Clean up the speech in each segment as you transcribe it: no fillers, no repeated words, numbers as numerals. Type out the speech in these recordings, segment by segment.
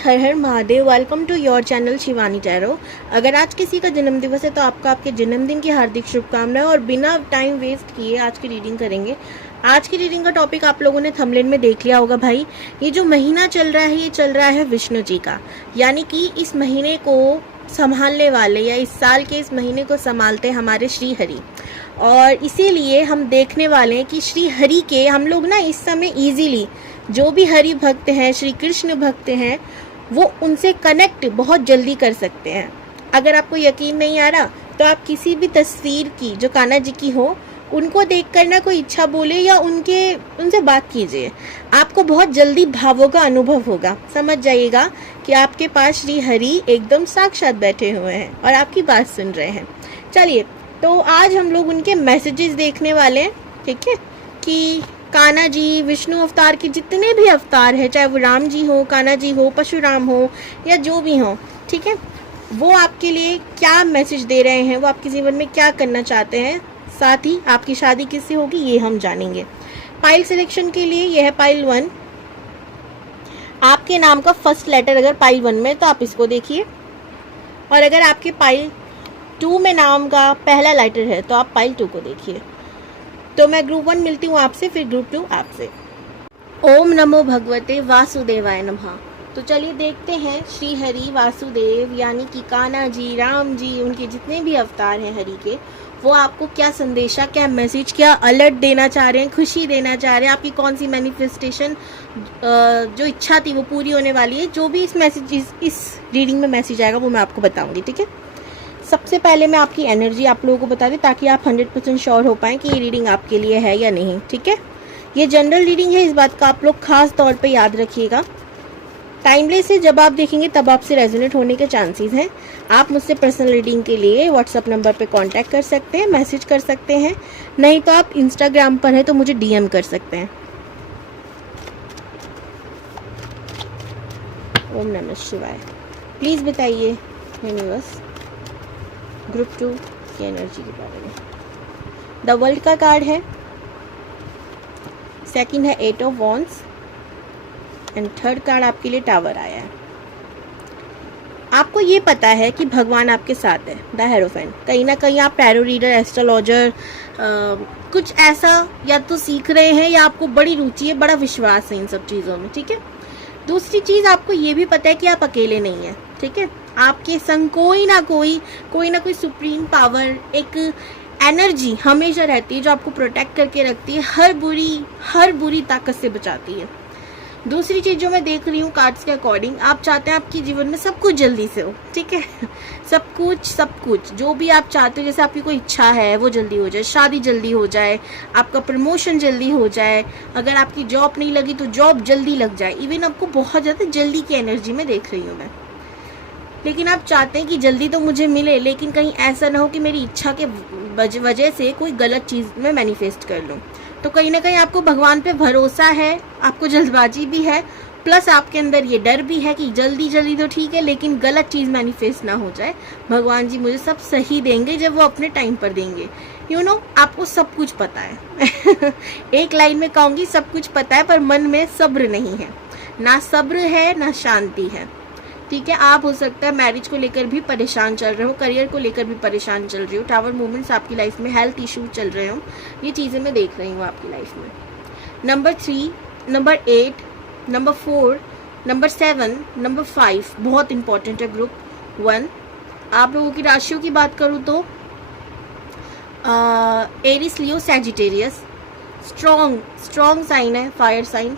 हर हर Mahadev. Welcome to your channel Shivani tarot. अगर आज किसी का जन्मदिवस है तो आपका आपके जन्मदिन की हार्दिक शुभकामनाएं। और बिना टाइम वेस्ट किए आज की रीडिंग करेंगे। आज की रीडिंग का टॉपिक आप लोगों ने थंबनेल में देख लिया होगा भाई। ये जो महीना चल रहा है ये चल रहा है विष्णु जी का, यानी कि इस महीने को संभालने वाले या इस साल के इस महीने को संभालते हमारे श्री हरि। और इसीलिए हम देखने वाले हैं कि श्री हरि के हम लोग ना इस समय इजीली जो भी हरि भक्त हैं, श्री कृष्ण भक्त हैं, वो उनसे कनेक्ट बहुत जल्दी कर सकते हैं। अगर आपको यकीन नहीं आ रहा तो आप किसी भी तस्वीर की जो कान्हा जी की हो उनको देखकर ना कोई इच्छा बोले या उनसे बात कीजिए, आपको बहुत जल्दी भावों का अनुभव होगा। समझ जाइएगा कि आपके पास श्री हरि एकदम साक्षात बैठे हुए हैं और आपकी बात सुन रहे हैं। चलिए, तो आज हम लोग उनके मैसेजेस देखने वाले हैं, ठीक है, कि कान्हा जी विष्णु अवतार के जितने भी अवतार हैं, चाहे वो राम जी हो, कान्हा जी हो, परशुराम हो या जो भी हो, ठीक है, वो आपके लिए क्या मैसेज दे रहे हैं, वो आपके जीवन में क्या करना चाहते हैं, साथ ही आपकी शादी किससे होगी ये हम जानेंगे। पाइल सिलेक्शन के लिए यह है पाइल 1। आपके नाम का फर्स्ट लेटर अगर पाइल 1 में तो आप इसको देखिए, और अगर आपके पाइल 2 में नाम का पहला लेटर है तो आप पाइल 2 को देखिए। तो मैं ग्रुप 1 मिलती हूँ आपसे, फिर ग्रुप 2 आपसे। ओम नमो भगवते वासुदेवाय नमः। तो चलिए देखते हैं श्री हरि वासुदेव यानी कि कान्हा जी, राम जी, उनके जितने भी अवतार हैं हरि के, वो आपको क्या संदेशा, क्या मैसेज, क्या अलर्ट देना चाह रहे हैं, खुशी देना चाह रहे हैं, आपकी कौन सी मैनिफेस्टेशन जो इच्छा थी वो पूरी होने वाली है। जो भी इस रीडिंग में मैसेज आएगा वो मैं आपको बताऊंगी, ठीक है। सबसे पहले मैं आपकी एनर्जी आप लोगों को बता दें ताकि आप 100% श्योर हो पाएं कि ये रीडिंग आपके लिए है या नहीं, ठीक है। ये जनरल रीडिंग है, इस बात का आप लोग खास तौर पे याद रखिएगा। टाइमलेस से जब आप देखेंगे तब आपसे रेजोनेट होने के चांसेस हैं। आप मुझसे पर्सनल रीडिंग के लिए व्हाट्सएप नंबर पे कांटेक्ट कर सकते हैं, मैसेज कर सकते हैं, नहीं तो आप इंस्टाग्राम पर हैं तो मुझे डीएम कर सकते हैं। ओम नमः शिवाय। प्लीज़ बताइए यूनिवर्स ग्रुप 2 की एनर्जी के बारे में। द वर्ल्ड का कार्ड है, सेकंड है 8 of wands and third card आपके लिए टावर आया है। आपको ये पता है कि भगवान आपके साथ है, द हेरोफेंट। कहीं ना कहीं आप टैरो रीडर, एस्ट्रोलॉजर, कुछ ऐसा या तो सीख रहे हैं या आपको बड़ी रुचि है, बड़ा विश्वास है इन सब चीज़ों में, ठीक है। दूसरी चीज़, आपको ये भी पता है कि आप अकेले नहीं हैं, ठीक है। आपके संग कोई ना कोई सुप्रीम पावर, एक एनर्जी हमेशा रहती है जो आपको प्रोटेक्ट करके रखती है, हर बुरी ताकत से बचाती है। दूसरी चीज जो मैं देख रही हूँ कार्ड्स के अकॉर्डिंग, आप चाहते हैं आपके जीवन में सब कुछ जल्दी से हो, ठीक है। सब कुछ जो भी आप चाहते हो, जैसे आपकी कोई इच्छा है वो जल्दी हो जाए, शादी जल्दी हो जाए, आपका प्रमोशन जल्दी हो जाए, अगर आपकी जॉब नहीं लगी तो जॉब जल्दी लग जाए। इवन आपको बहुत ज़्यादा जल्दी की एनर्जी में देख रही हूँ मैं। लेकिन आप चाहते हैं कि जल्दी तो मुझे मिले, लेकिन कहीं ऐसा ना हो कि मेरी इच्छा के वजह से कोई गलत चीज़ में मैनिफेस्ट कर लूँ। तो कहीं ना कहीं आपको भगवान पे भरोसा है, आपको जल्दबाजी भी है, प्लस आपके अंदर ये डर भी है कि जल्दी तो ठीक है लेकिन गलत चीज़ मैनिफेस्ट ना हो जाए। भगवान जी मुझे सब सही देंगे जब वो अपने टाइम पर देंगे। आपको सब कुछ पता है। एक लाइन में कहूँगी, सब कुछ पता है पर मन में सब्र नहीं है, ना सब्र है ना शांति है, ठीक है। आप हो सकता है मैरिज को लेकर भी परेशान चल रहे हो, करियर को लेकर भी परेशान चल रही हो, टावर मूवमेंट्स आपकी लाइफ में, हेल्थ इशू चल रहे हो, ये चीज़ें मैं देख रही हूँ आपकी लाइफ में। Number 3, number 8, number 4, number 7, number 5 बहुत इंपॉर्टेंट है। ग्रुप 1 आप लोगों की राशियों की बात करूँ तो एरिस, लियो, सैजिटेरियस स्ट्रॉन्ग साइन है, फायर साइन।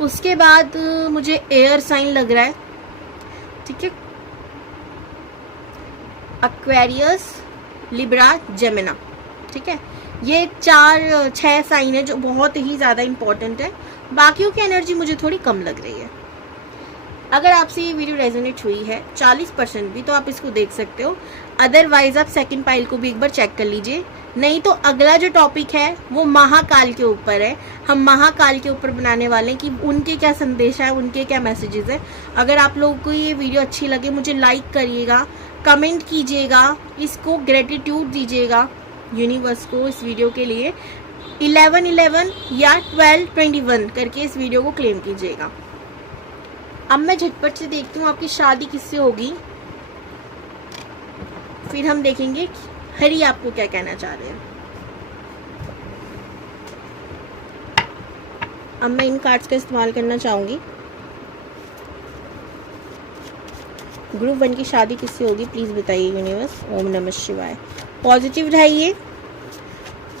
उसके बाद मुझे एयर साइन लग रहा है, ठीक है, एक्वेरियस, लिब्रा, जेमिना, ठीक है। ये 4-6 साइन है जो बहुत ही ज़्यादा इंपॉर्टेंट है। बाकियों की एनर्जी मुझे थोड़ी कम लग रही है। अगर आपसे ये वीडियो रेजोनेट हुई है 40% भी तो आप इसको देख सकते हो, अदरवाइज आप सेकंड पाइल को भी एक बार चेक कर लीजिए। नहीं तो अगला जो टॉपिक है वो महाकाल के ऊपर है। हम महाकाल के ऊपर बनाने वाले हैं कि उनके क्या संदेश है, उनके क्या मैसेजेस है। अगर आप लोगों को ये वीडियो अच्छी लगे मुझे लाइक करिएगा, कमेंट कीजिएगा, इसको ग्रेटिट्यूड दीजिएगा यूनिवर्स को इस वीडियो के लिए। 11-11 या 12-21 करके इस वीडियो को क्लेम कीजिएगा। अब मैं झटपट से देखती हूँ आपकी शादी किससे होगी, फिर हम देखेंगे हरी आपको क्या कहना चाह रहे हैं। अब मैं इन कार्ड्स का इस्तेमाल करना चाहूंगी। ग्रुप 1 की शादी किससे होगी प्लीज बताइए यूनिवर्स। ओम नमः शिवाय। पॉजिटिव रहिए।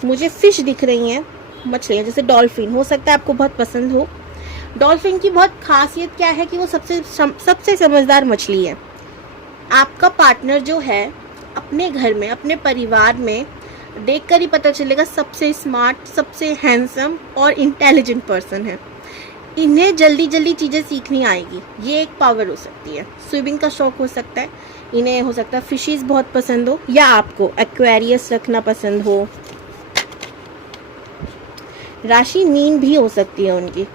मुझे फिश दिख रही हैं, मछलियाँ, जैसे डॉल्फिन, हो सकता है आपको बहुत पसंद हो। डॉल्फिन की बहुत खासियत क्या है कि वो सबसे समझदार मछली है। आपका पार्टनर जो है अपने घर में, अपने परिवार में देखकर ही पता चलेगा सबसे स्मार्ट, सबसे हैंडसम और इंटेलिजेंट पर्सन है। इन्हें जल्दी जल्दी चीज़ें सीखनी आएगी, ये एक पावर हो सकती है। स्विमिंग का शौक हो सकता है इन्हें, हो सकता है फिशेस बहुत पसंद हो, या आपको एक्वेरियस रखना पसंद हो। राशि मीन भी हो सकती है उनकी।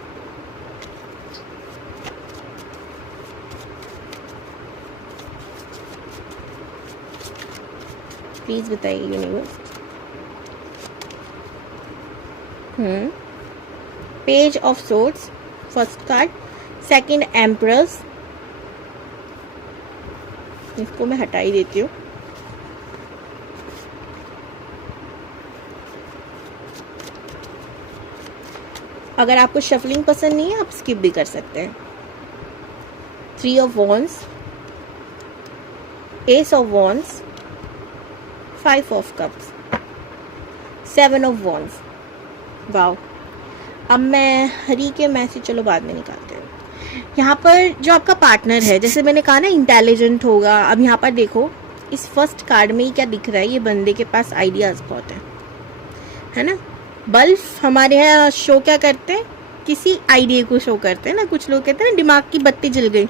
प्लीज बताइए universe. Page of swords first card, second emperors, इसको मैं हटा ही देती हूँ। अगर आपको शफलिंग पसंद नहीं है आप स्किप भी कर सकते हैं। 3 of wands, S of wands, 5 of cups, 7 of wands. Wow. अब मैं हरी के मैसेज चलो बाद में निकालते हैं। यहाँ पर जो आपका पार्टनर है, जैसे मैंने कहा ना इंटेलिजेंट होगा। अब यहाँ पर देखो इस फर्स्ट कार्ड में ही क्या दिख रहा है, ये बंदे के पास आइडियाज बहुत है ना। बल्ब हमारे यहाँ शो क्या करते हैं, किसी आइडिया को शो करते हैं ना। कुछ लोग कहते हैं ना दिमाग की बत्ती जल गई।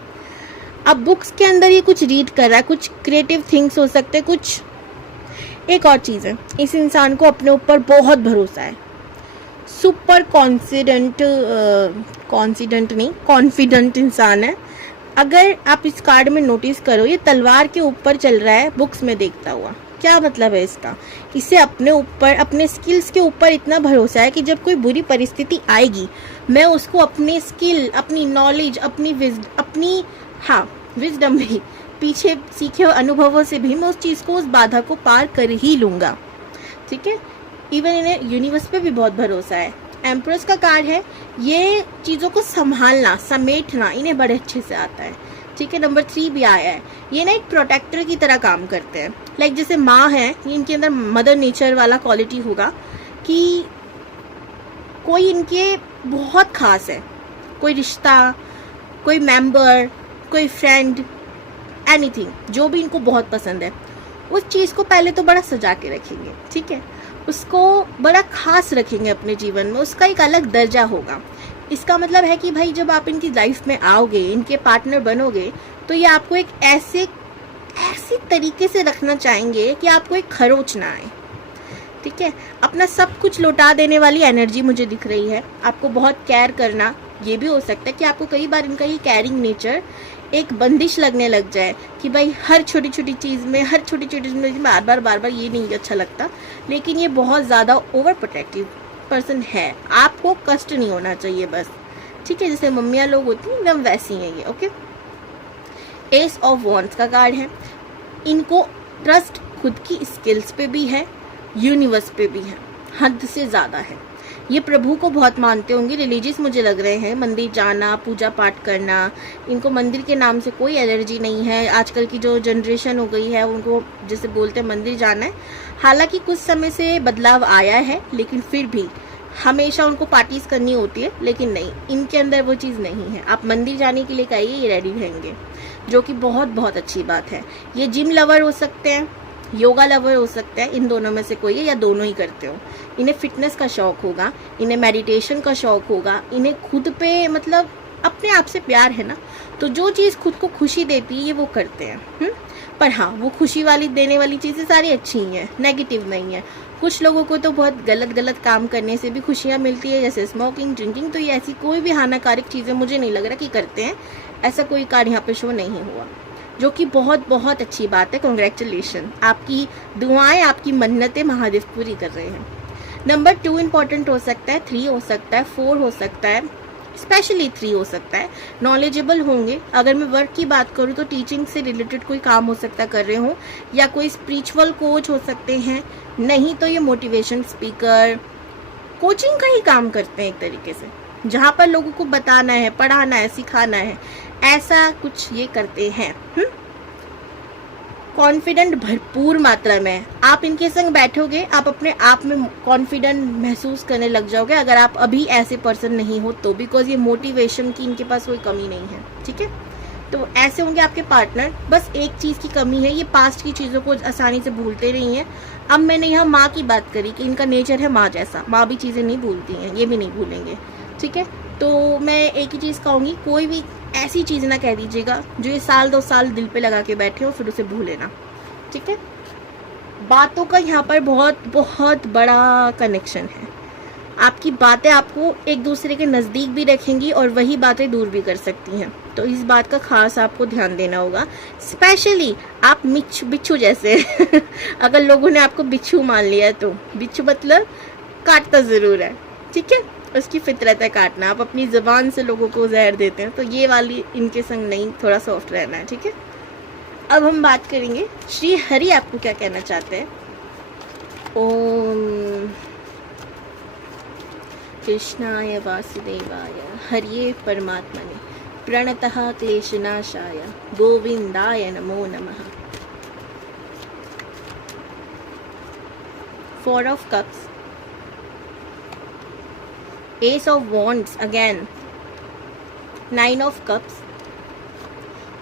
अब बुक्स के अंदर ये कुछ रीड कर रहा है, कुछ क्रिएटिव थिंग्स हो सकते हैं। कुछ एक और चीज़ है, इस इंसान को अपने ऊपर बहुत भरोसा है। सुपर कॉन्फिडेंट इंसान है। अगर आप इस कार्ड में नोटिस करो, ये तलवार के ऊपर चल रहा है बुक्स में देखता हुआ। क्या मतलब है इसका, इसे अपने ऊपर, अपने स्किल्स के ऊपर इतना भरोसा है कि जब कोई बुरी परिस्थिति आएगी मैं उसको अपने स्किल, अपनी नॉलेज, अपनी विजडम भी, पीछे सीखे हुए अनुभवों से भी मैं उस चीज़ को, उस बाधा को पार कर ही लूँगा। ठीक है। इवन इन्हें यूनिवर्स पे भी बहुत भरोसा है। एम्प्रेस का कार्ड है, ये चीज़ों को संभालना, समेटना इन्हें बड़े अच्छे से आता है। ठीक है। नंबर 3 भी आया है। ये ना एक प्रोटेक्टर की तरह काम करते हैं। लाइक जैसे माँ है, इनके अंदर मदर नेचर वाला क्वालिटी होगा कि कोई इनके बहुत खास है, कोई रिश्ता, कोई मेंबर, कोई फ्रेंड, एनीथिंग जो भी इनको बहुत पसंद है, उस चीज़ को पहले तो बड़ा सजा के रखेंगे। ठीक है। उसको बड़ा खास रखेंगे अपने जीवन में, उसका एक अलग दर्जा होगा। इसका मतलब है कि भाई जब आप इनकी लाइफ में आओगे, इनके पार्टनर बनोगे, तो ये आपको एक ऐसे तरीके से रखना चाहेंगे कि आपको एक खरोच ना आए। ठीक है। अपना सब कुछ लौटा देने वाली एनर्जी मुझे दिख रही है। आपको बहुत केयर करना, ये भी हो सकता है कि आपको कई बार इनका ये केयरिंग नेचर एक बंदिश लगने लग जाए कि भाई हर छोटी छोटी चीज़ में, हर छोटी छोटी चीज़ में बार बार ये नहीं अच्छा लगता। लेकिन ये बहुत ज़्यादा ओवर प्रोटेक्टिव पर्सन है, आपको कष्ट नहीं होना चाहिए बस। ठीक है। जैसे मम्मियाँ लोग होती हैं एकदम वैसी हैं ये। ओके। एस ऑफ वॉन्ड्स का कार्ड है। इनको ट्रस्ट खुद की स्किल्स पे भी है, यूनिवर्स पे भी है, हद से ज़्यादा है। ये प्रभु को बहुत मानते होंगे, रिलीजियस मुझे लग रहे हैं। मंदिर जाना, पूजा पाठ करना, इनको मंदिर के नाम से कोई एलर्जी नहीं है। आजकल की जो जनरेशन हो गई है उनको जैसे बोलते हैं मंदिर जाना है। हालांकि कुछ समय से बदलाव आया है, लेकिन फिर भी हमेशा उनको पार्टीज करनी होती है। लेकिन नहीं, इनके अंदर वो चीज़ नहीं है। आप मंदिर जाने के लिए कहिए, ये रेडी रहेंगे, जो कि बहुत बहुत अच्छी बात है। ये जिम लवर हो सकते हैं, योगा लवर हो सकता है, इन दोनों में से कोई है, या दोनों ही करते हो। इन्हें फिटनेस का शौक होगा, इन्हें मेडिटेशन का शौक होगा, इन्हें खुद पे मतलब अपने आप से प्यार है ना, तो जो चीज़ खुद को खुशी देती है ये वो करते हैं। पर हाँ, वो खुशी वाली देने वाली चीज़ें सारी अच्छी ही हैं, नेगेटिव नहीं है। कुछ लोगों को तो बहुत गलत काम करने से भी खुशियाँ मिलती है, जैसे स्मोकिंग, ड्रिंकिंग। तो ये ऐसी कोई भी हानिकारक चीज़ें मुझे नहीं लग रहा कि करते हैं। ऐसा कोई कार्ड यहाँ पे शो नहीं हुआ, जो कि बहुत बहुत अच्छी बात है। कॉन्ग्रेचुलेशन, आपकी दुआएं, आपकी मन्नतें महादेव पूरी कर रहे हैं। नंबर 2 इंपॉर्टेंट हो सकता है, 3 हो सकता है, 4 हो सकता है, स्पेशली 3 हो सकता है, नॉलेजेबल होंगे। अगर मैं वर्क की बात करूँ तो टीचिंग से रिलेटेड कोई काम हो सकता है कर रहे हो, या कोई स्पिरिचुअल कोच हो सकते हैं, नहीं तो ये मोटिवेशन स्पीकर, कोचिंग का ही काम करते हैं एक तरीके से, जहाँ पर लोगों को बताना है, पढ़ाना है, सिखाना है, ऐसा कुछ ये करते हैं। कॉन्फिडेंट भरपूर मात्रा में आप इनके संग बैठोगे, आप अपने आप में कॉन्फिडेंट महसूस करने लग जाओगे, अगर आप अभी ऐसे पर्सन नहीं हो तो, बिकॉज ये मोटिवेशन की इनके पास कोई कमी नहीं है, ठीक है। तो ऐसे होंगे आपके पार्टनर। बस एक चीज़ की कमी है, ये पास्ट की चीज़ों को आसानी से भूलते नहीं हैं। अब मैंने यहाँ माँ की बात करी कि इनका नेचर है माँ जैसा, माँ भी चीज़ें नहीं भूलती हैं, ये भी नहीं भूलेंगे, ठीक है। तो मैं एक ही चीज़ कहूँगी, कोई भी ऐसी चीज़ ना कह दीजिएगा जो ये 1-2 साल दिल पे लगा के बैठे हो फिर उसे भूले ना, ठीक है। बातों का यहाँ पर बहुत बहुत बड़ा कनेक्शन है। आपकी बातें आपको एक दूसरे के नज़दीक भी रखेंगी और वही बातें दूर भी कर सकती हैं, तो इस बात का खास आपको ध्यान देना होगा। स्पेशली आप बिच्छू जैसे अगर लोगों ने आपको बिच्छू मान लिया तो, बिच्छू मतलब काटता ज़रूर है, ठीक है, उसकी फितरत है काटना। आप अपनी ज़बान से लोगों को जहर देते हैं, तो ये वाली इनके संग नहीं, थोड़ा सॉफ्ट रहना है, ठीक है। अब हम बात करेंगे श्री हरि आपको क्या कहना चाहते हैं। ओम कृष्णाय वासुदेवाय हरिये परमात्मने प्रणतः क्लेशनाशाय गोविंदाय नमो नमः। 4 of Cups, Ace of Wands again, 9 of Cups,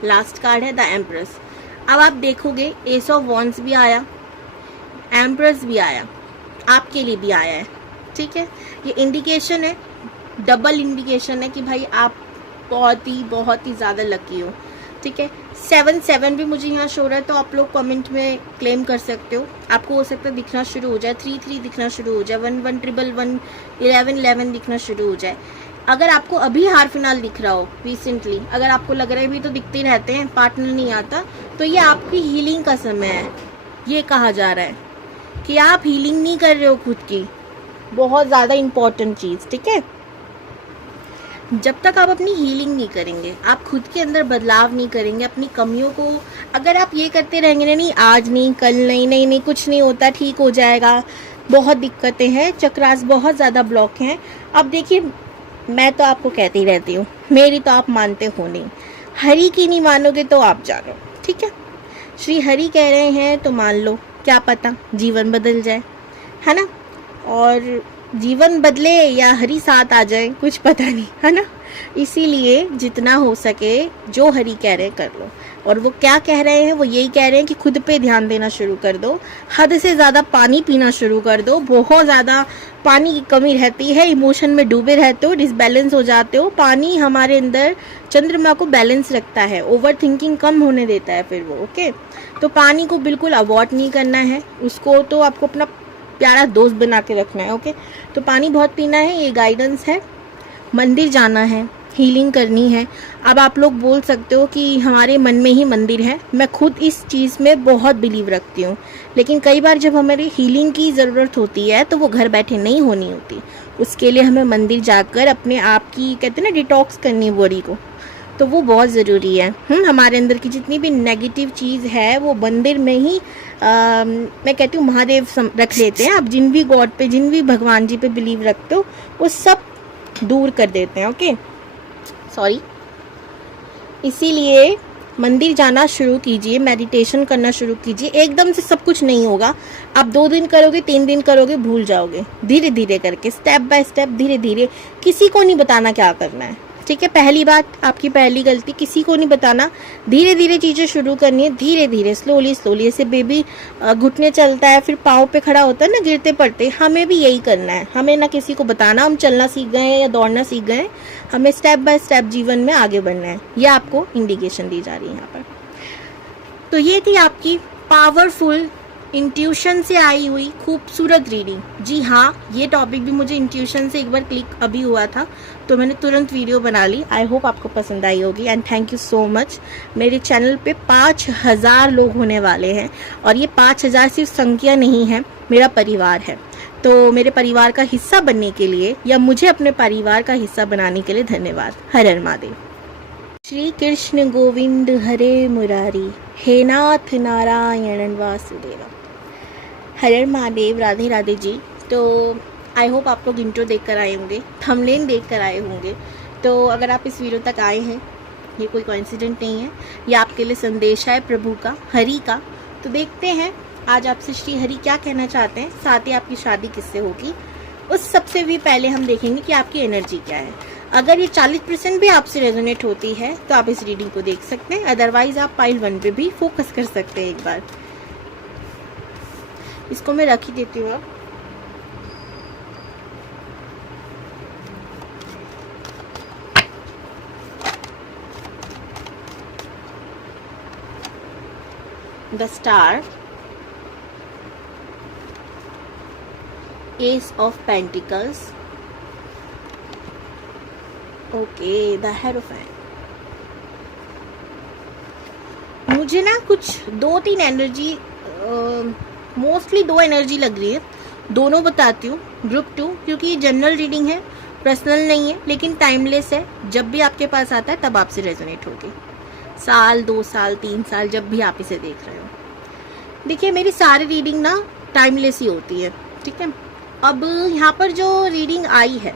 last card है द एम्प्रेस। अब आप देखोगे एस ऑफ वॉन्ड्स भी आया, एम्प्रेस भी आया, आपके लिए भी आया है, ठीक है। ये इंडिकेशन है, डबल इंडिकेशन है कि भाई आप बहुत ही ज़्यादा लकी हो, ठीक है। 7 भी मुझे यहाँ शो रहा है, तो आप लोग कमेंट में क्लेम कर सकते हो। आपको हो सकता है दिखना शुरू हो जाए, 3 दिखना शुरू हो जाए, 1 11 दिखना शुरू हो जाए। अगर आपको अभी हार फिनाल दिख रहा हो रिसेंटली, अगर आपको लग रहा है भी तो दिखते रहते हैं, पार्टनर नहीं आता, तो ये आपकी हीलिंग का समय है। ये कहा जा रहा है कि आप हीलिंग नहीं कर रहे हो खुद की, बहुत ज़्यादा इम्पोर्टेंट चीज़, ठीक है। जब तक आप अपनी हीलिंग नहीं करेंगे, आप खुद के अंदर बदलाव नहीं करेंगे, अपनी कमियों को अगर आप ये करते रहेंगे, नहीं आज नहीं कल नहीं कुछ नहीं होता, ठीक हो जाएगा, बहुत दिक्कतें हैं, चक्रास बहुत ज़्यादा ब्लॉक हैं। अब देखिए, मैं तो आपको कहती ही रहती हूँ, मेरी तो आप मानते हो नहीं, हरि की नहीं मानोगे तो आप जानो, ठीक है। श्री हरि कह रहे हैं तो मान लो, क्या पता जीवन बदल जाए, है ना। और जीवन बदले या हरि साथ आ जाए, कुछ पता नहीं, है ना। इसीलिए जितना हो सके जो हरि कह रहे हैं कर लो। और वो क्या कह रहे हैं, वो यही कह रहे हैं कि खुद पे ध्यान देना शुरू कर दो, हद से ज़्यादा पानी पीना शुरू कर दो। बहुत ज़्यादा पानी की कमी रहती है, इमोशन में डूबे रहते हो, डिसबैलेंस हो जाते हो। पानी हमारे अंदर चंद्रमा को बैलेंस रखता है, ओवर थिंकिंग कम होने देता है फिर वो, ओके। तो पानी को बिल्कुल अवॉइड नहीं करना है, उसको तो आपको अपना प्यारा दोस्त बना के रखना है, ओके। तो पानी बहुत पीना है, ये गाइडेंस है। मंदिर जाना है, हीलिंग करनी है। अब आप लोग बोल सकते हो कि हमारे मन में ही मंदिर है, मैं खुद इस चीज़ में बहुत बिलीव रखती हूँ, लेकिन कई बार जब हमारी हीलिंग की ज़रूरत होती है तो वो घर बैठे नहीं होनी होती। उसके लिए हमें मंदिर जाकर अपने आप की, कहते हैं ना, डिटॉक्स करनी है बॉडी को, तो वो बहुत ज़रूरी है। हमारे अंदर की जितनी भी नेगेटिव चीज़ है वो मंदिर में ही मैं कहती हूँ महादेव रख लेते हैं। आप जिन भी गॉड पे, जिन भी भगवान जी पे बिलीव रखते हो, वो सब दूर कर देते हैं, ओके, सॉरी। इसीलिए मंदिर जाना शुरू कीजिए, मेडिटेशन करना शुरू कीजिए। एकदम से सब कुछ नहीं होगा, आप 2 दिन करोगे, 3 दिन करोगे, भूल जाओगे। धीरे धीरे करके, स्टेप बाय स्टेप, धीरे धीरे। किसी को नहीं बताना क्या करना है, ठीक है। पहली बात, आपकी पहली गलती, किसी को नहीं बताना। धीरे धीरे चीज़ें शुरू करनी है, धीरे धीरे, स्लोली स्लोली। ऐसे बेबी घुटने चलता है, फिर पाँव पे खड़ा होता है ना गिरते पड़ते, हमें भी यही करना है। हमें ना किसी को बताना हम चलना सीख गए हैं या दौड़ना सीख गए हैं, हमें स्टेप बाय स्टेप जीवन में आगे बढ़ना है। ये आपको इंडिकेशन दी जा रही है यहाँ पर। तो ये थी आपकी पावरफुल इंट्यूशन से आई हुई खूबसूरत रीडिंग। जी हाँ, ये टॉपिक भी मुझे इंट्यूशन से एक बार क्लिक अभी हुआ था, तो मैंने तुरंत वीडियो बना ली। आई होप आपको पसंद आई होगी, and thank you so much. मेरे चैनल पे 5000 लोग होने वाले हैं, और ये 5000 सिर्फ संख्या नहीं है, मेरा परिवार है। तो मेरे परिवार का हिस्सा बनने के लिए या मुझे अपने परिवार का हिस्सा बनाने के लिए धन्यवाद। हर हर महादेव। श्री कृष्ण गोविंद हरे मुरारी, हे नाथ नारायण वासुदेवा। हर हर महादेव। राधे राधे जी। तो आई होप आप लोग इंट्रो देख कर आए होंगे, थंबनेल देख कर आए होंगे। तो अगर आप इस वीडियो तक आए हैं, ये कोई कोइंसिडेंट नहीं है, ये आपके लिए संदेश है प्रभु का, हरि का। तो देखते हैं आज आपसे श्री हरि क्या कहना चाहते हैं, साथ ही आपकी शादी किससे होगी। उस सबसे भी पहले हम देखेंगे कि आपकी एनर्जी क्या है। अगर ये 40% भी आपसे रेजोनेट होती है तो आप इस रीडिंग को देख सकते हैं, अदरवाइज आप पाइल 1 पे भी फोकस कर सकते हैं एक बार। इसको मैं रख ही देती हूँ अब। The Star, Ace of Pentacles, okay, the Hierophant। मुझे ना कुछ 2-3 एनर्जी, मोस्टली 2 एनर्जी लग रही है, दोनों बताती हूँ। ग्रुप 2, क्योंकि ये जनरल रीडिंग है, पर्सनल नहीं है, लेकिन टाइमलेस है। जब भी आपके पास आता है तब आपसे रेजोनेट होगी, साल 2 साल 3 साल जब भी आप इसे देख रहे हो। देखिए मेरी सारी रीडिंग ना टाइमलेस ही होती है, ठीक है। अब यहाँ पर जो रीडिंग आई है,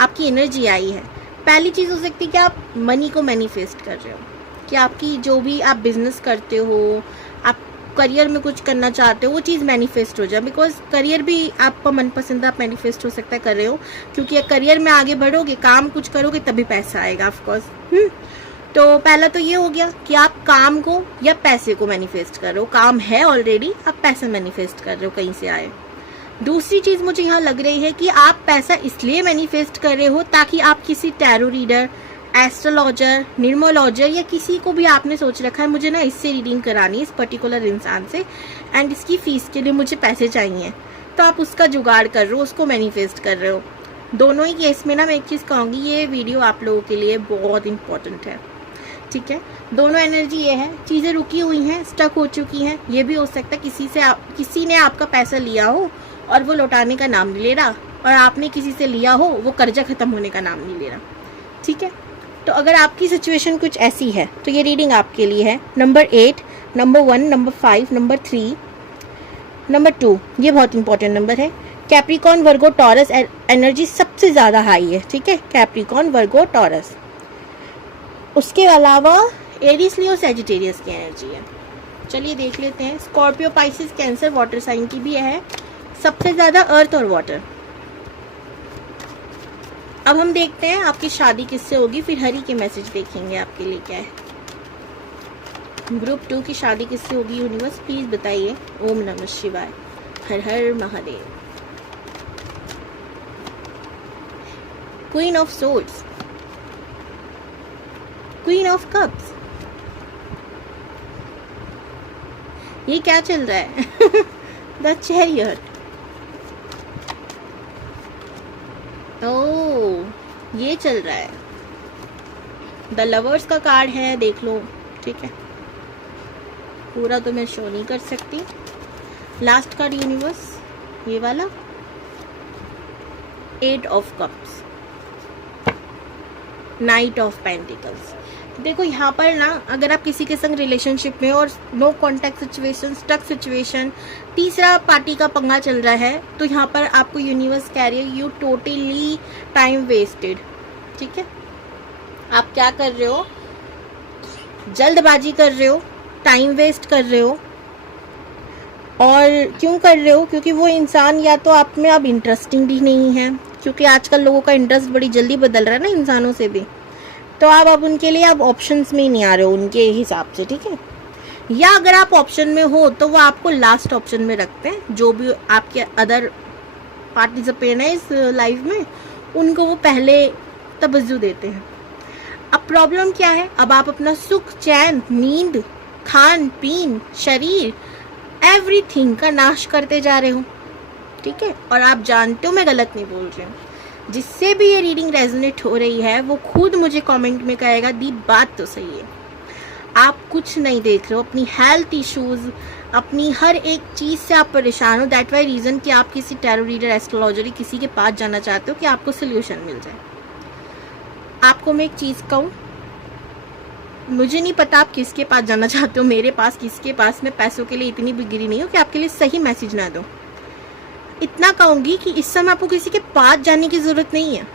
आपकी एनर्जी आई है, पहली चीज़ हो सकती है कि आप मनी को मैनिफेस्ट कर रहे हो, कि आपकी जो भी आप बिजनेस करते हो, आप करियर में कुछ करना चाहते हो, वो चीज़ मैनिफेस्ट हो जाए। बिकॉज करियर भी आपका मनपसंद आप मैनिफेस्ट हो सकता है कर रहे हो, क्योंकि करियर में आगे बढ़ोगे, काम कुछ करोगे तभी पैसा आएगा ऑफकोर्स। तो पहला तो ये हो गया कि आप काम को या पैसे को मैनिफेस्ट कर रहे हो। काम है ऑलरेडी, आप पैसा मैनिफेस्ट कर रहे हो कहीं से आए। दूसरी चीज़ मुझे यहाँ लग रही है कि आप पैसा इसलिए मैनिफेस्ट कर रहे हो ताकि आप किसी टैरो रीडर, एस्ट्रोलॉजर, न्यूमरोलॉजर या किसी को भी आपने सोच रखा है मुझे ना इससे रीडिंग करानी है, इस पर्टिकुलर इंसान से, एंड इसकी फीस के लिए मुझे पैसे चाहिए, तो आप उसका जुगाड़ कर रहे हो, उसको मैनिफेस्ट कर रहे हो। दोनों ही केस में ना मैं एक चीज़ कहूँगी, ये वीडियो आप लोगों के लिए बहुत इंपॉर्टेंट है, ठीक है। दोनों एनर्जी ये है, चीज़ें रुकी हुई हैं, स्टक हो चुकी हैं। ये भी हो सकता है किसी ने आपका पैसा लिया हो और वो लौटाने का नाम नहीं ले रहा, और आपने किसी से लिया हो वो कर्जा खत्म होने का नाम नहीं ले रहा, ठीक है। तो अगर आपकी सिचुएशन कुछ ऐसी है तो ये रीडिंग आपके लिए है। Number 8, number 1, number 5, number 3, number 2, ये बहुत इंपॉर्टेंट नंबर है। कैप्रिकॉर्न, वर्गो, टॉरस एनर्जी सबसे ज़्यादा हाई है, ठीक है। Capricorn, Virgo, Taurus. उसके अलावा एरीज, लियो, सैजिटेरियस की एनर्जी है। चलिए देख लेते हैं। Scorpio, Pisces, Cancer, water sign की भी है, सबसे ज़्यादा अर्थ और वाटर। अब हम देखते हैं आपकी शादी किससे होगी, फिर हरि के मैसेज देखेंगे आपके लिए क्या है। ग्रुप 2 की शादी किससे होगी यूनिवर्स प्लीज बताइए। ओम नमः शिवाय, हर हर Mahadev. Queen of swords, queen of cups, ये क्या चल रहा है? द चैरियट, ओह ये चल रहा है। द लवर्स का कार्ड है, देख लो, ठीक है। पूरा तो मैं शो नहीं कर सकती। लास्ट कार्ड यूनिवर्स, ये वाला 8 of cups, night of pentacles. देखो यहाँ पर ना, अगर आप किसी के संग रिलेशनशिप में और no contact situation, stuck situation, तीसरा पार्टी का पंगा चल रहा है, तो यहाँ पर आपको यूनिवर्स कह रही है यू टोटली टाइम वेस्टेड, ठीक है। आप क्या कर रहे हो, जल्दबाजी कर रहे हो, टाइम वेस्ट कर रहे हो। और क्यों कर रहे हो? क्योंकि वो इंसान या तो आप में अब इंटरेस्टिंग भी नहीं है, क्योंकि आजकल लोगों का इंटरेस्ट बड़ी जल्दी बदल रहा है ना इंसानों से भी, तो आप अब उनके लिए आप ऑप्शंस में ही नहीं आ रहे हो उनके हिसाब से, ठीक है। या अगर आप ऑप्शन में हो तो वो आपको लास्ट ऑप्शन में रखते हैं, जो भी आपके अदर पार्टिसिपेंट है इस लाइफ में उनको वो पहले तवज्जो देते हैं। अब प्रॉब्लम क्या है, अब आप अपना सुख, चैन, नींद, खान पीन, शरीर, एवरीथिंग का नाश करते जा रहे हो, ठीक है। और आप जानते हो मैं गलत नहीं बोल रही हूँ। जिससे भी ये रीडिंग रेजोनेट हो रही है वो खुद मुझे कमेंट में कहेगा दी बात तो सही है। आप कुछ नहीं देख रहे हो, अपनी हेल्थ इश्यूज, अपनी हर एक चीज़ से आप परेशान हो। दैट वाई रीज़न कि आप किसी टैरो रीडर, एस्ट्रोलॉजर, किसी के पास जाना चाहते हो कि आपको सोल्यूशन मिल जाए। आपको मैं एक चीज़ कहूँ, मुझे नहीं पता आप किसके पास जाना चाहते हो, मेरे पास किसके पास, मैं पैसों के लिए इतनी भी गिरी नहीं हूँ कि आपके लिए सही मैसेज ना दूँ। इतना कहूँगी कि इस समय आपको किसी के पास जाने की ज़रूरत नहीं है।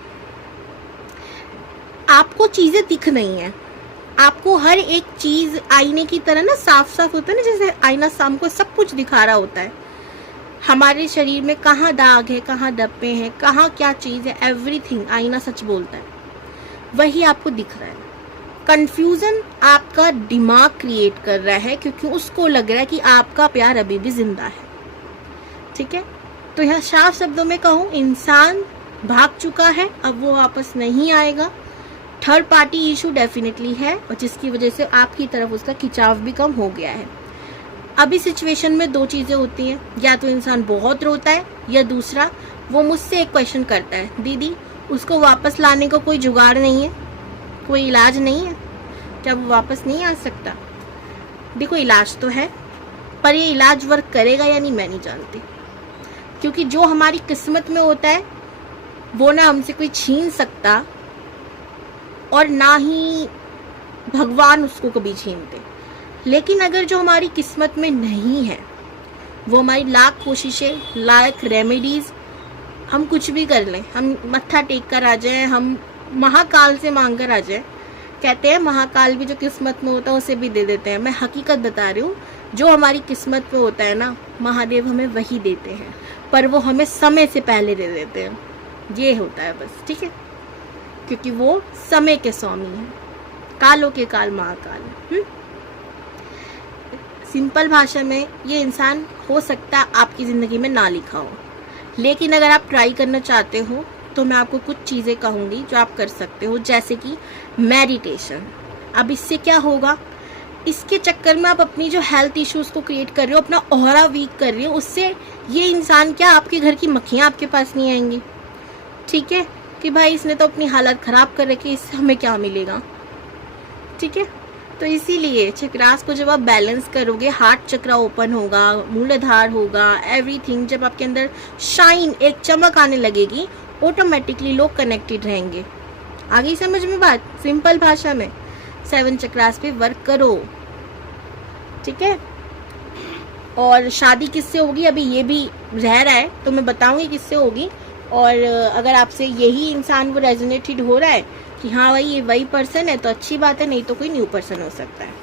आपको चीज़ें दिख रही हैं, आपको हर एक चीज़ आईने की तरह ना साफ साफ होता है ना, जैसे आईना शाम को सब कुछ दिखा रहा होता है। हमारे शरीर में कहाँ दाग है, कहाँ धब्बे हैं, कहाँ क्या चीज़ है, एवरीथिंग आईना सच बोलता है। वही आपको दिख रहा है। कंफ्यूजन आपका दिमाग क्रिएट कर रहा है, क्योंकि उसको लग रहा है कि आपका प्यार अभी भी जिंदा है। ठीक है, तो यहाँ साफ शब्दों में कहूँ, इंसान भाग चुका है, अब वो वापस नहीं आएगा। थर्ड पार्टी इशू डेफिनेटली है, और जिसकी वजह से आपकी तरफ उसका खिंचाव भी कम हो गया है। अभी सिचुएशन में दो चीज़ें होती हैं, या तो इंसान बहुत रोता है, या दूसरा वो मुझसे एक क्वेश्चन करता है, दीदी उसको वापस लाने को कोई जुगाड़ नहीं है, कोई इलाज नहीं है, क्या वो वापस नहीं आ सकता? देखो इलाज तो है, पर ये इलाज वर्क करेगा या नहीं मैं नहीं जानती, क्योंकि जो हमारी किस्मत में होता है वो ना हमसे कोई छीन सकता, और ना ही भगवान उसको कभी छीनते। लेकिन अगर जो हमारी किस्मत में नहीं है, वो हमारी लाख कोशिशें, लाख रेमेडीज, हम कुछ भी कर लें, हम मत्था टेक कर आ जाएं, हम महाकाल से मांग कर आ जाएं। कहते हैं महाकाल भी जो किस्मत में होता है उसे भी दे देते हैं। मैं हकीकत बता रही हूँ, जो हमारी किस्मत में होता है ना, महादेव हमें वही देते हैं, पर वो हमें समय से पहले दे देते हैं। ये होता है बस, ठीक है, क्योंकि वो समय के स्वामी हैं, कालों के काल महाकाल। सिंपल भाषा में ये इंसान हो सकता है आपकी ज़िंदगी में ना लिखा हो, लेकिन अगर आप ट्राई करना चाहते हो तो मैं आपको कुछ चीज़ें कहूँगी जो आप कर सकते हो, जैसे कि मेडिटेशन। अब इससे क्या होगा, इसके चक्कर में आप अपनी जो हेल्थ इश्यूज़ को क्रिएट कर रहे हो, अपना ऑरा वीक कर रहे हो, उससे ये इंसान क्या, आपके घर की मक्खियाँ आपके पास नहीं आएंगी। ठीक है, कि भाई इसने तो अपनी हालत ख़राब कर रखी है, इससे हमें क्या मिलेगा। ठीक है, तो इसीलिए चक्रास को जब आप बैलेंस करोगे, हार्ट चक्रा ओपन होगा, मूलाधार होगा, एवरीथिंग, जब आपके अंदर शाइन, एक चमक आने लगेगी, ऑटोमेटिकली लोग कनेक्टेड रहेंगे। आगे समझ में बात, सिंपल भाषा में 7 चक्रास पे वर्क करो। ठीक है, और शादी किससे होगी अभी ये भी रह रहा है, तो मैं बताऊंगी किससे होगी। और अगर आपसे यही इंसान वो रेजोनेटेड हो रहा है कि हाँ भाई ये वही पर्सन है, तो अच्छी बात है, नहीं तो कोई न्यू पर्सन हो सकता है।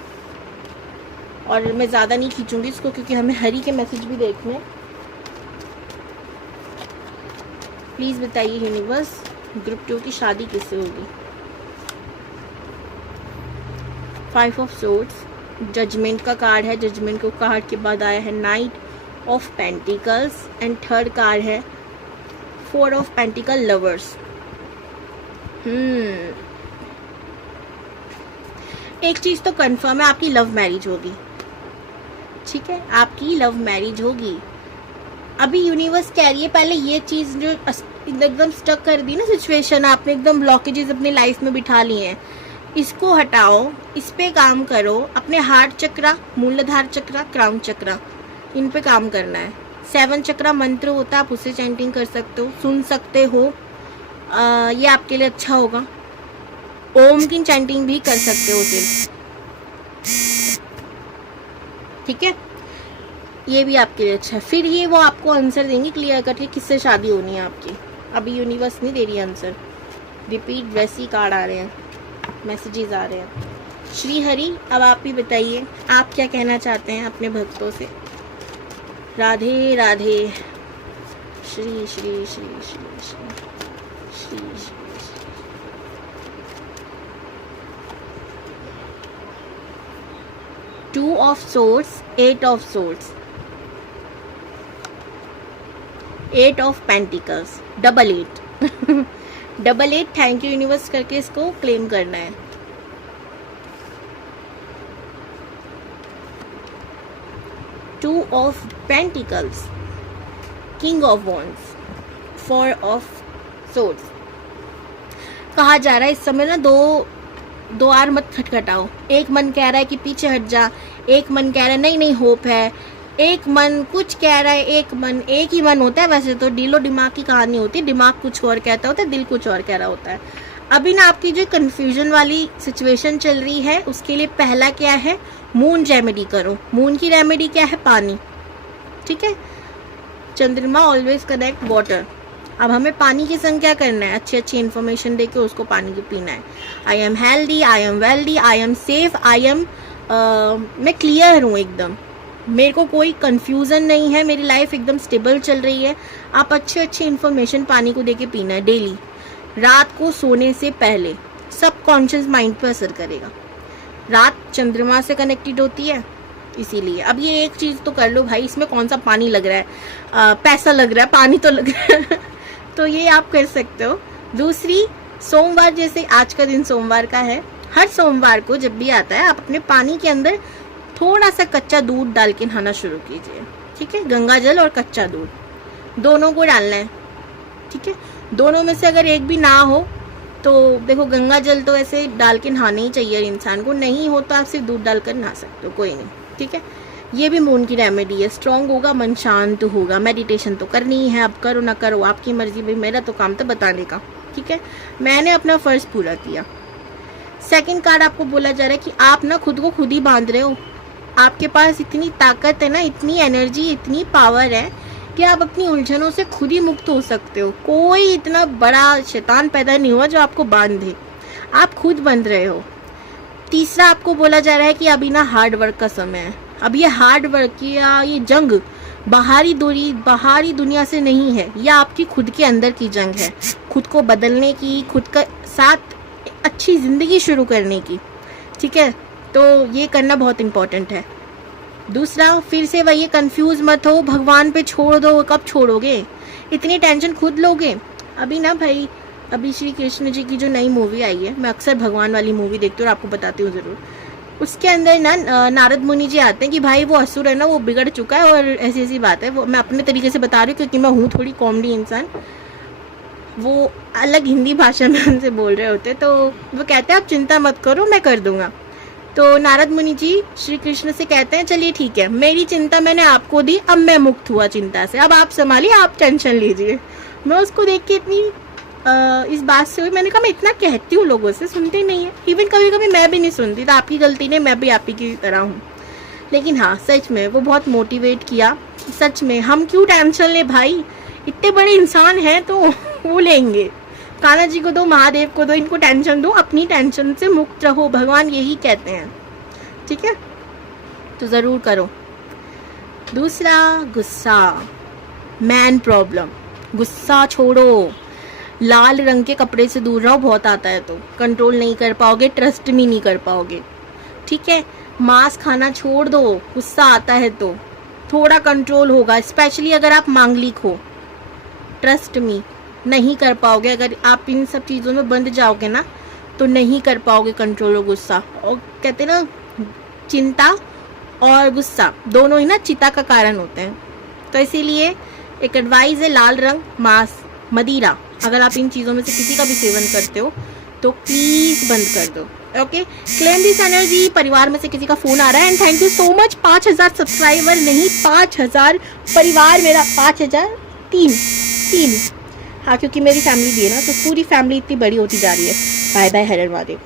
और मैं ज़्यादा नहीं खींचूंगी इसको, क्योंकि हमें हरी के मैसेज भी देखने। प्लीज़ बताइए यूनिवर्स, ग्रुप 2 की शादी किससे होगी। 5 ऑफ सोर्ड्स, जजमेंट का कार्ड है, जजमेंट को कार्ड के बाद आया है night of pentacles, and third card है 4 ऑफ पेंटिकल लवर्स। एक चीज तो कंफर्म है, आपकी लव मैरिज होगी। ठीक है, आपकी लव मैरिज होगी। अभी यूनिवर्स कह रही है, पहले ये चीज जो एकदम स्टक कर दी ना सिचुएशन, आपने एकदम ब्लॉकेजेस अपनी लाइफ में बिठा लिए हैं, इसको हटाओ, इस पे काम करो। अपने हार्ट चक्रा, मूलाधार चक्रा, क्राउन चक्रा, इन पे काम करना है। 7 चक्रा मंत्र होता है, आप उससे चैंटिंग कर सकते हो, सुन सकते हो, ये आपके लिए अच्छा होगा। ओम की चैंटिंग भी कर सकते हो सिर्फ। ठीक है, ये भी आपके लिए अच्छा है। फिर ये वो आपको आंसर देंगे क्लियर करके किससे शादी होनी है आपकी। अभी यूनिवर्स नहीं दे रही आंसर, रिपीट वैसे ही कार्ड आ रहे हैं, मैसेजेस आ रहे हैं। श्री हरि, अब आप ही बताइए आप क्या कहना चाहते हैं अपने भक्तों से। Radhe Radhe, Shri Shri Shri Shri Shri Shri Shri. 2 of swords, 8 of swords, 8 of pentacles, double 8 double 8। Thank you universe करके इसको क्लेम करना है। Two of pentacles, king of wands, 4 of swords. कहा जा रहा है इस समय ना दो द्वार मत खटखटाओ। एक मन कह रहा है कि पीछे हट जा, एक मन कह रहा है नहीं नहीं होप है, एक मन कुछ कह रहा है, एक मन एक ही मन होता है वैसे तो, दिलो दिमाग की कहानी होती है, दिमाग कुछ और कहता होता है, दिल कुछ और कह रहा होता है। अभी ना आपकी जो कंफ्यूजन वाली सिचुएशन चल रही है उसके लिए पहला क्या है, मून रेमेडी करो। मून की रेमेडी क्या है, पानी, ठीक है। चंद्रमा ऑलवेज कनेक्ट वाटर। अब हमें पानी के संग क्या करना है, अच्छी अच्छी इन्फॉर्मेशन देके उसको पानी की पीना है। I am healthy, I am wealthy, I am safe, I am मैं क्लियर हूँ एकदम, मेरे को कोई कंफ्यूजन नहीं है, मेरी लाइफ एकदम स्टेबल चल रही है। आप अच्छी अच्छी इन्फॉर्मेशन पानी को देके पीना है डेली। रात को सोने से पहले सब कॉन्शियस माइंड पर असर करेगा। रात चंद्रमा से कनेक्टेड होती है इसीलिए। अब ये एक चीज़ तो कर लो भाई, इसमें कौन सा पानी लग रहा है, पैसा लग रहा है, पानी तो लग रहा है तो ये आप कर सकते हो। दूसरी, सोमवार, जैसे आज का दिन सोमवार का है, हर सोमवार को जब भी आता है आप अपने पानी के अंदर थोड़ा सा कच्चा दूध डाल के नहाना शुरू कीजिए, ठीक है। गंगा जल और कच्चा दूध दोनों को डालना है, ठीक है। दोनों में से अगर एक भी ना हो तो देखो, गंगा जल तो ऐसे डाल के नहाना ही चाहिए इंसान को, नहीं हो तो आप सिर्फ दूध डालकर नहा सकते हो, कोई नहीं, ठीक है। ये भी मून की रेमेडी है, स्ट्रांग होगा, मन शांत होगा। मेडिटेशन तो करनी ही है, आप करो ना करो आपकी मर्जी, भाई मेरा तो काम था बताने का, ठीक है। मैंने अपना फर्ज पूरा किया। सेकंड कार्ड आपको बोला जा रहा है कि आप ना खुद को खुद ही बांध रहे हो। आपके पास इतनी ताकत है ना, इतनी एनर्जी, इतनी पावर है कि आप अपनी उलझनों से खुद ही मुक्त हो सकते हो। कोई इतना बड़ा शैतान पैदा नहीं हुआ जो आपको बांध दे, आप खुद बंध रहे हो। तीसरा आपको बोला जा रहा है कि अभी ना हार्ड वर्क का समय है। अब ये हार्ड वर्क या ये जंग बाहरी दुनिया से नहीं है, यह आपकी खुद के अंदर की जंग है, खुद को बदलने की, खुद का साथ अच्छी जिंदगी शुरू करने की, ठीक है। तो ये करना बहुत इम्पोर्टेंट है। दूसरा, फिर से वही कंफ्यूज मत हो, भगवान पे छोड़ दो। कब छोड़ोगे, इतनी टेंशन खुद लोगे। अभी ना भाई, अभी श्री कृष्ण जी की जो नई मूवी आई है, मैं अक्सर भगवान वाली मूवी देखती हूँ और आपको बताती हूँ ज़रूर। उसके अंदर ना नारद मुनि जी आते हैं कि भाई वो असुर है ना, वो बिगड़ चुका है, और ऐसी ऐसी बात है। वो मैं अपने तरीके से बता रही हूँ क्योंकि मैं हूँ थोड़ी कॉमेडी इंसान। वो अलग हिंदी भाषा में उनसे बोल रहे होते, तो वो कहते हैं आप चिंता मत करो, मैं कर दूंगा। तो नारद मुनि जी श्री कृष्ण से कहते हैं चलिए ठीक है, मेरी चिंता मैंने आपको दी, अब मैं मुक्त हुआ चिंता से, अब आप संभालिए, आप टेंशन लीजिए। मैं उसको देख के इतनी इस बात से हुई, मैंने कहा मैं इतना कहती हूँ, लोगों से सुनते नहीं है। इवन कभी कभी मैं भी नहीं सुनती, तो आपकी गलती नहीं, मैं भी आप ही की तरह हूँ। लेकिन हाँ, सच में वो बहुत मोटिवेट किया। सच में हम क्यों टेंशन ले भाई, इतने बड़े इंसान हैं तो वो लेंगे। कान्हा जी को दो, महादेव को दो, इनको टेंशन दो, अपनी टेंशन से मुक्त रहो, भगवान यही कहते हैं, ठीक है। तो ज़रूर करो। दूसरा, गुस्सा, मैन प्रॉब्लम, गुस्सा छोड़ो। लाल रंग के कपड़े से दूर रहो, बहुत आता है तो कंट्रोल नहीं कर पाओगे, ट्रस्ट भी नहीं कर पाओगे, ठीक है। मांस खाना छोड़ दो, गुस्सा आता है तो थोड़ा कंट्रोल होगा, स्पेशली अगर आप मांगलिक हो। ट्रस्ट मी, नहीं कर पाओगे। अगर आप इन सब चीज़ों में बंध जाओगे ना तो नहीं कर पाओगे कंट्रोल और गुस्सा। और कहते ना, चिंता और गुस्सा दोनों ही ना चिता का कारण होते हैं। तो इसीलिए एक एडवाइस है, लाल रंग, मांस, मदिरा, अगर आप इन चीज़ों में से किसी का भी सेवन करते हो तो प्लीज़ बंद कर दो, ओके। Claim this energy. परिवार में से किसी का फ़ोन आ रहा है, and thank you so much. 5000 subscriber नहीं, 5000 परिवार मेरा, 5003। हाँ, क्योंकि मेरी फैमिली भी है ना, तो पूरी फैमिली इतनी बड़ी होती जा रही है। बाय बाय, हर हर महादेव।